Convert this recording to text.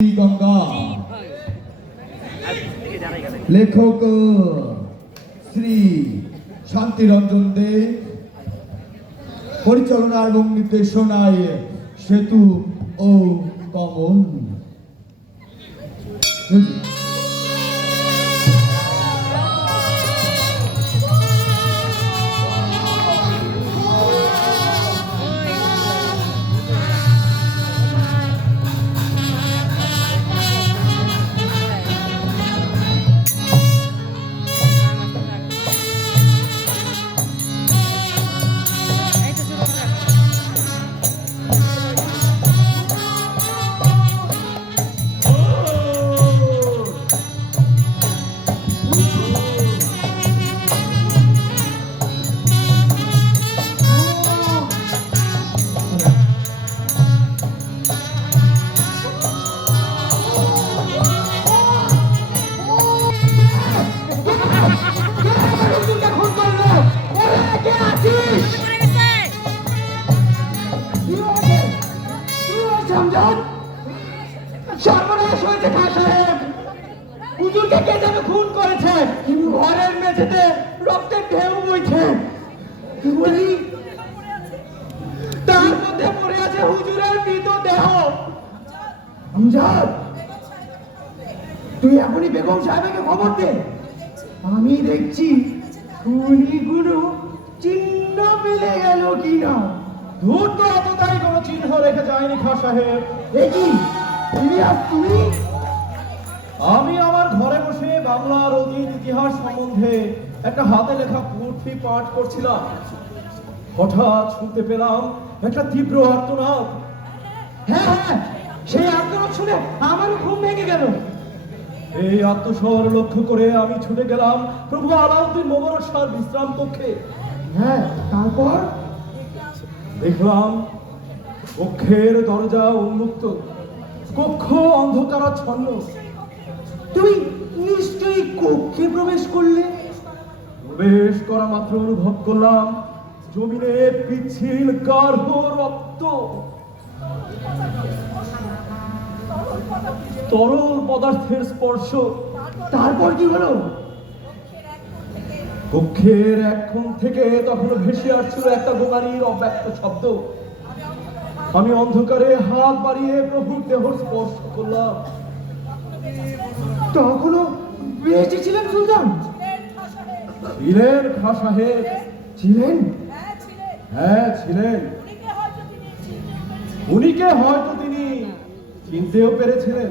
গঙ্গা লেখক শ্রী শান্তিরঞ্জন দে, পরিচালনা এবং নির্দেশনায় সেতু ও কমল। সর্বনাশ হয়েছে খাঁ সাহেব। হুজুরকে কে যেন খুন করেছে। ঘরের মেঝেতে রক্তের ঢেউ বইছে। বলি তার মধ্যে পড়ে আছে হুজুরের মৃতদেহ। আমজাদ, তুই এখনই বেগম সাহেবকে খবর দে। আমি দেখছি খুনিগুলো চিহ্ন মিলে গেল কিনা। ধূর তো এতটাই কোনো চিহ্ন রেখে যায়নি খাঁ সাহেব। দেখি ইলিয়াস, তুমি? আমি আমার ঘরে বসে বাংলার অতীত ইতিহাস সম্বন্ধে একটা হাতে লেখা পুঁথি পাঠ করছিলাম। হঠাৎ শুনতে পেলাম একটা তীব্র আর্তনাদ। হ্যাঁ হ্যাঁ, সেই আন্দোলন শুনে আমারও ঘুম ভেঙে গেল। এই আত্মস্বর লক্ষ্য করে আমি ছুটে গেলাম প্রভু আলাউদ্দিন মোবারক শাহর বিশ্রাম কক্ষে। হ্যাঁ, তারপর দেখলাম কক্ষের দরজা উন্মুক্ত, কক্ষ অন্ধকারাচ্ছন্ন। তুমি নিশ্চয়ই কক্ষে প্রবেশ করলে। প্রবেশ করা মাত্র অনুভব করলাম জমিনে পিচ্ছিল গাঢ় রক্ত, তরল পদার্থের স্পর্শ। তারপর কি হলো? কক্ষের এক কোণ থেকে তখন ভেসে আসছিল একটা গোঙানির অব্যক্ত শব্দ। আমি অন্ধকারে হাত বাড়িয়ে প্রভুর দেহ স্পর্শ করলাম। তখনও বেঁচে ছিলেন সুলতান? ছিলেন খাঁ সাহেব। ছিলেন? হ্যাঁ ছিলেন। উনিকে হয়তো তিনি চিনতেও পেরেছিলেন।